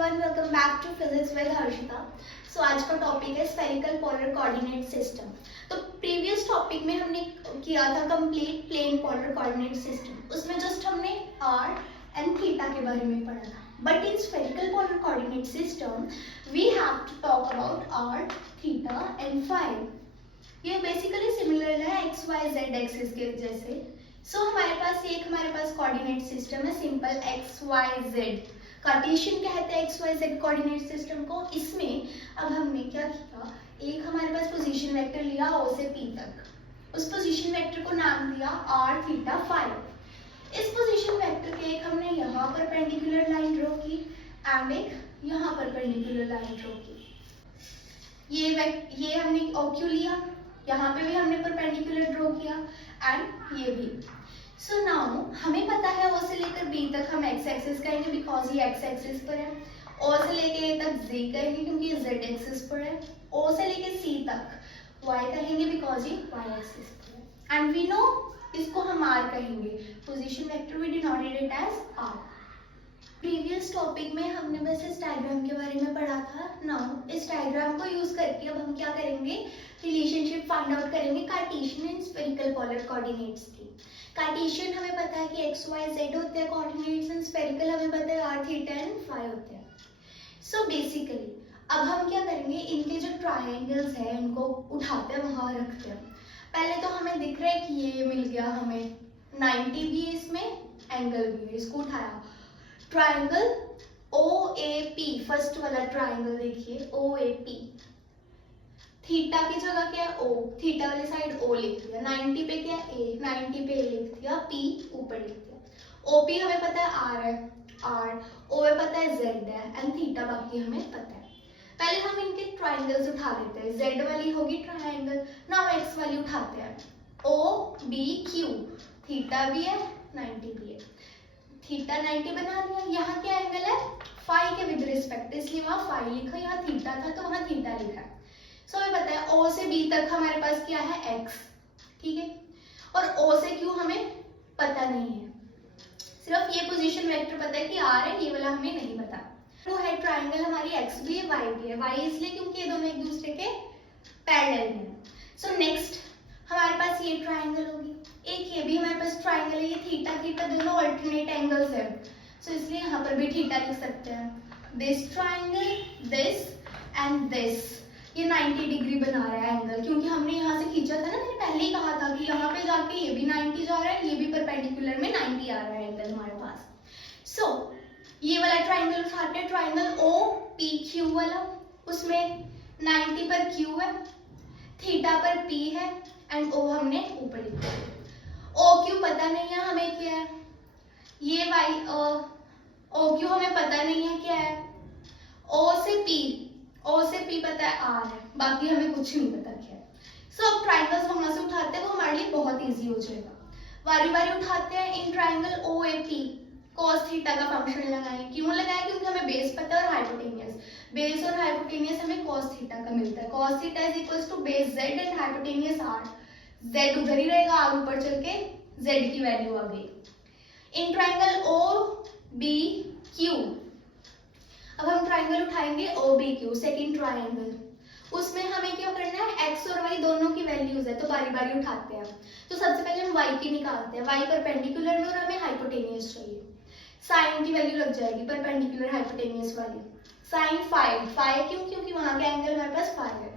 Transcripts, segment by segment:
Everyone, welcome back to physics with Harshita. So आज का topic है स्फेरिकल पोलर कोऑर्डिनेट सिस्टम। तो प्रीवियस टॉपिक में हमने किया था complete plane polar coordinate system. उसमें जस्ट हमने r एंड थीटा के बारे में पढ़ा था। But in spherical polar coordinate system we have to talk about r, theta and phi. ये बेसिकली सिमिलर है एक्स वाई जेड एक्सिस के जैसे। हमारे पास कोऑर्डिनेट सिस्टम है simple x Y Z. Cartesian कहते हैं X Y Z coordinate system को। इसमें अब हमने क्या किया, एक हमारे पास पोजीशन वेक्टर लिया ओ से पी तक। उस पोजीशन वेक्टर को नाम दिया आर थीटा फाई। इस पोजीशन वेक्टर के एक हमने यहाँ पर परपेंडिकुलर लाइन ड्रॉ की एंड एक यहाँ पर परपेंडिकुलर लाइन ड्रॉ की। ये हमने OQ लिया, यहाँ पे भी हमने परपेंडिकुलर ड्रॉ किया एंड ये भी। सो नाउ हमें पता है ओ से लेकर बी तक हम एक्स एक्सिस कहेंगे बिकॉज ये एक्स एक्सिस पर है। ओ से लेकर ए तक z कहेंगे क्योंकि ये z एक्सिस पर है। ओ से लेकर c तक y कहेंगे बिकॉज ये y एक्सिस पर है। एंड वी नो इसको हम r कहेंगे। Position vector we denoted it as r। Previous topic में हमने बस इस डायग्राम के बारे में पढ़ा था। नाउ इस डायग्राम को यूज करके अब हम क्या करेंगे, रिलेशनशिप फाइंड आउट करेंगे Cartesian and spherical polar coordinates की। कार्टेशियन हमें पता है कि एक्स वाई जेड होते हैं कोऑर्डिनेट्स एंड स्फेरिकल हमें पता है आर थीटा एंड फाई होते हैं। सो बेसिकली अब हम क्या करेंगे, इनके जो ट्रायंगल्स हैं इनको उठाते हैं वहां रखते हैं। पहले तो हमें दिख रहा है कि ये मिल गया हमें 90 भी है, इसमें एंगल भी है, इसको उठाया। ट्रायंगल OAP, फर्स्ट वाला ट्रायंगल देखिए OAP। थीटा की जगह क्या है O, थीटा वाली साइड O लिख दिया। 90 पे क्या है A, 90 पे A लिख दिया, P ऊपर लिख दिया। OP हमें पता है R है, R, O में पता है Z है एंड थीटा बाकी हमें पता है। पहले हम इनके ट्रायंगल्स उठा लेते हैं। Z वाली होगी ट्रायंगल, नाउ X वाली उठाते हैं। OBQ, थीटा भी है 90 भी है, थीटा 90 बना दिया। यहाँ क्या एंगल है फाई के विद रिस्पेक्ट, इसलिए वहां फाई लिखा, यहाँ थीटा था तो वहां थीटा लिखा। सो हमें पता है O से B तक हमारे पास क्या है X, ठीक है। और O से Q हमें पता नहीं है, सिर्फ ये पोजीशन वेक्टर पता है कि R है, ये वाला हमें नहीं पता। वो है ट्रायंगल हमारी X भी है Y भी है। Y इसलिए क्योंकि ये दोनों एक दूसरे के पैरेलल हैं। सो नेक्स्ट हमारे पास ये ट्रायंगल होगी, एक ये भी हमारे पास ट्रायंगल है। ये थीटा थीटा दोनों अल्टरनेट एंगल्स है, सो इसलिए यहाँ पर भी थीटा लिख सकते हैं। This triangle, this and this, ये 90 डिग्री बना रहा है एंगल, क्योंकि हमने यहाँ से खींचा था ना, मैंने पहले ही कहा था कि यहाँ पे जाके ये भी 90 जा रहा है, ये भी परपेंडिकुलर में 90 आ रहा है एंगल हमारे पास। सो ये वाला ट्रायंगल उठाते हैं, ट्रायंगल OPQ वाला। उसमें 90 पर Q है, थीटा पर P है एंड O हमने ऊपर लिखा है। OQ पता नहीं है हमें क्या है, ये OQ हमें पता नहीं है क्या है। O से P पता है R है, बाकी हमें कुछ नहीं पता क्या है। सो अब ट्रायंगल्स हम वहां से उठाते हैं, वो हमारे लिए बहुत इजी हो जाएगा। बारी बारी उठाते हैं। In triangle OAP cos theta का फंक्शन लगाएं। क्यों लगाएं, क्योंकि हमें बेस पता है और हाइपोटेनियस। बेस और हाइपोटेनियस हमें cos थीटा का मिलता है। cos theta is equals to base z and hypotenuse r। z उधर ही रहेगा, r ऊपर चल के z की वैल्यू आ गई। इन ट्रायंगल OBQ अब हम ट्रायंगल उठाएंगे OBQ, सेकंड ट्रायंगल। उसमें हमें क्या करना है, x और y दोनों की वैल्यूज है, तो बारी बारी उठाते हैं। तो सबसे पहले हम y की निकालते हैं। y परपेंडिकुलर में और हमें हाइपोटेनियस चाहिए। साइन की वैल्यू लग जाएगी परपेंडिकुलर हाइपोटेनियस वाली। साइन फाई क्यों, क्योंकि वहां के एंगल हमारे पास फाई है।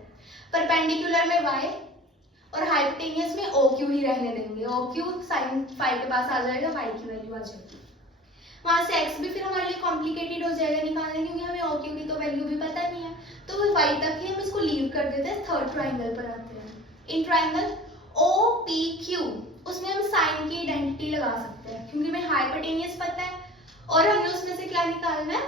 परपेंडिकुलर में y और हाइपोटेनियस में OQ ही रहने देंगे। OQ साइन फाई के पास आ जाएगा, y की वैल्यू आ जाएगी। वहां से x भी फिर हमारे लिए कॉम्प्लिकेटेड हो जाएगा निकालने, क्योंकि हमें OQ की तो वैल्यू भी पता नहीं है, तो वो y तक ही हम इसको लीव कर देते हैं। थर्ड ट्रायंगल पर आते हैं। इन ट्रायंगल OPQ उसमें हम साइन की आइडेंटिटी लगा सकते हैं, क्योंकि हमें हाइपोटेनियस पता है और हमें उसमें से क्या निकालना है,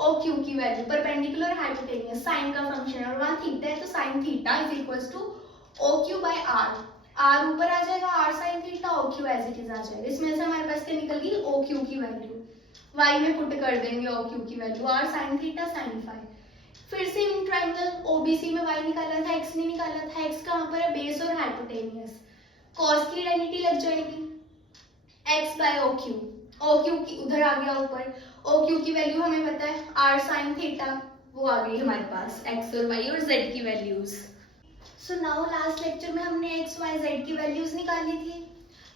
OQ की वैल्यू, परपेंडिकुलर हाइपोटेनियस, साइन का फंक्शन, और वहां थीटा है तो sine theta is equals to OQ by R। R ऊपर आ जाएगा, R sine theta, OQ as it is आ जाएगा। इसमें से हमारे पास क्या निकल गई, OQ की वैल्यू। y में पुट कर देंगे OQ की value, r sin theta sin phi. फिर से इन ट्रायंगल OBC में y निकाला था, x नहीं निकाला था। x कहाँ पर है, बेस और हाइपोटेनियस। cos की आइडेंटिटी लग जाएगी, x by OQ, O Q की उधर आ गया ऊपर, ओ क्यू की वैल्यू हमें पता है आर साइन थीटा, वो आ गई हमारे पास एक्स और वाई और जेड की values. So now last lecture में हमने एक्स वाई जेड की वैल्यूज निकाली थी,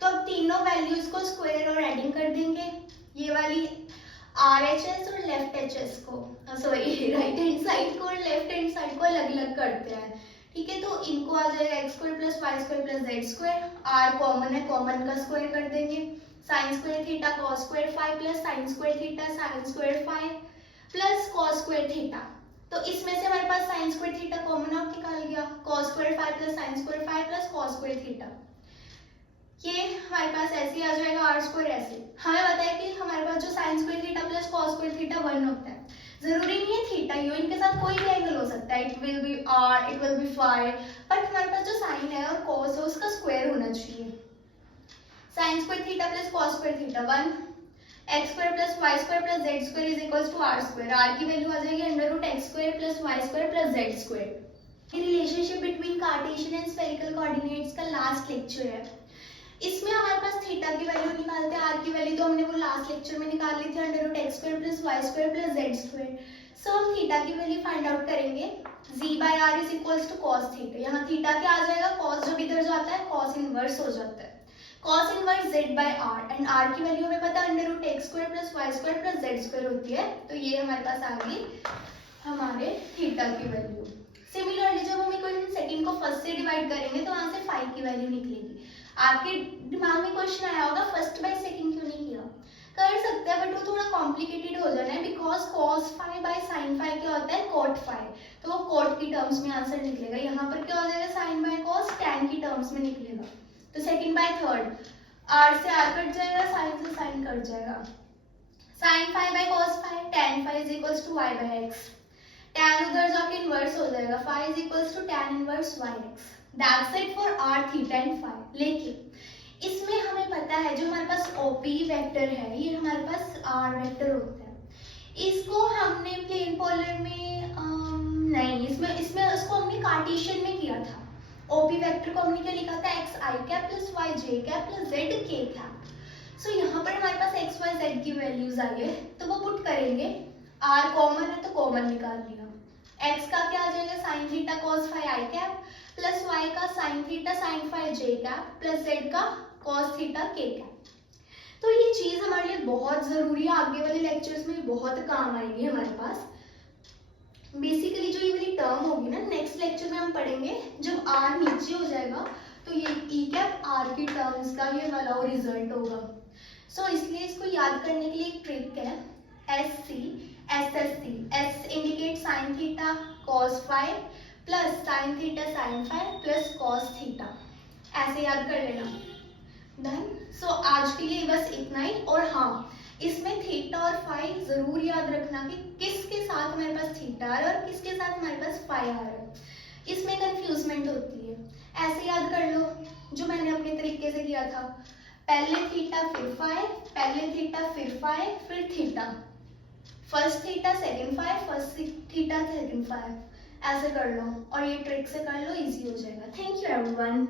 तो अब तीनों वैल्यूज को स्क्वायर और एडिंग कर देंगे। ये वाली आर एच एस और लेफ्ट एच एस को, सॉरी राइट हैंड साइड को और लेफ्ट हैंड साइड को अलग अलग करते हैं, ठीक है। तो इनको आ जाएगा X square plus Y square plus Z square, R common है, कॉमन का स्क्वायर कर देंगे, sine square theta cos square phi plus sine square theta sine square phi plus cos square theta. तो इसमें से हमारे पास sine square theta common out निकाल गया, cos square phi plus sine square phi plus cos square theta, ये हमारे पास ऐसे आ जाएगा आर स्क्वायर ऐसे। हमें पता है कि हमारे पास जो sign square theta plus cos square theta 1 होता है, जरूरी नहीं है थीटा ही हो, इनके साथ कोई भी एंगल हो सकता है, it will be R, it will be five, but हमारे पास जो साइन है और कॉस है उसका स्क्वायर होना चाहिए। Sine square theta plus cos square theta 1, X square plus Y square plus Z square is equals to R square, R की वैल्यू आ जाएगी under root X square plus Y square plus Z square. ये relationship between Cartesian and spherical coordinates का last lecture है। इसमें हमारे पास theta की value निकालते हैं, आर की वैल्यू तो हमने वो लास्ट लेक्चर में निकाल ली थी under root X square plus Y square plus Z square. So हम थीटा की वैल्यू फाइंड आउट करेंगे, z bye R is equals to cos theta, यहाँ थीटा क्या आ जाएगा, कॉस जब इधर जाता है कॉस इनवर्स हो जाता है, cos inverse z bye R, and R की वैल्यू हमें पता है under root X square plus Y square plus Z square होती है, तो ये हमारे पास आ गई हमारे थीटा की वैल्यू। सिमिलरली जब हम इक्वेशन सेकंड को फर्स्ट से डिवाइड करेंगे तो वहां से फाइव की वैल्यू निकलेगी। आपके दिमाग में क्वेश्चन आया होगा फर्स्ट बाय सेकंड क्यों नहीं किया, कर सकते हैं बट वो थोड़ा कॉम्प्लिकेटेड हो जाना है, because cos five by sin five क्या होता है cot फाइव, तो वो cot की टर्म्स में आंसर निकलेगा, यहाँ पर क्या हो जाएगा sin बाय cos tan की टर्म्स में निकलेगा। तो सेकंड बाय थर्ड, r से r कट जाएगा, sin से sin कट जाएगा, sin five by cos five, tan five is equals to y by x, tan उधर जाके इनवर्स हो जाएगा, five is equals to tan inverse yx। That's it for r theta and five. लेकिन इसमें हमें पता है जो हमारे पास OP वेक्टर है ये हमारे पास r वेक्टर होता है, इसको हमने प्लेन पोलर में नहीं, इसमें उसको हमने कार्टेशियन में किया था। OP वेक्टर को हमने क्या लिखा था, x i cap plus y j cap plus z k cap. So यहाँ पर हमारे पास x y z की वैल्यूज आ गए, तो वो पुट करेंगे, r कॉमन है तो कॉमन निकाल लिया, x का क्या आ जाएगा sin theta cos five i cap plus y का sin theta sin five j cap plus z का cos थीटा k कैप। तो ये चीज हमारे लिए बहुत जरूरी है, आगे वाले लेक्चर्स में बहुत काम आएगी हमारे पास। बेसिकली जो ये वाली टर्म होगी ना नेक्स्ट लेक्चर में हम पढ़ेंगे, जब r नीचे हो जाएगा तो ये e कैप r की टर्म्स का ये वाला और रिजल्ट होगा। सो इसलिए इसको याद करने के लिए एक ट्रिक है, SC SSC, S indicate sin theta cos five plus sine theta sine five plus cos theta, ऐसे याद कर लेना। डन। सो आज के लिए बस इतना ही, और हाँ इसमें थीटा और फाइव जरूर याद रखना कि किसके साथ हमारे पास थीटा आ रहा है और किसके साथ हमारे पास फाइव आ रहा है, इसमें कंफ्यूजमेंट होती है। ऐसे याद कर लो जो मैंने अपने तरीके से किया था, पहले थीटा फिर फाइव, पहले थीटा फिर फाइव फिर theta, first theta second five, first theta second five, ऐसे कर लो और ये ट्रिक से कर लो, इजी हो जाएगा। Thank you everyone.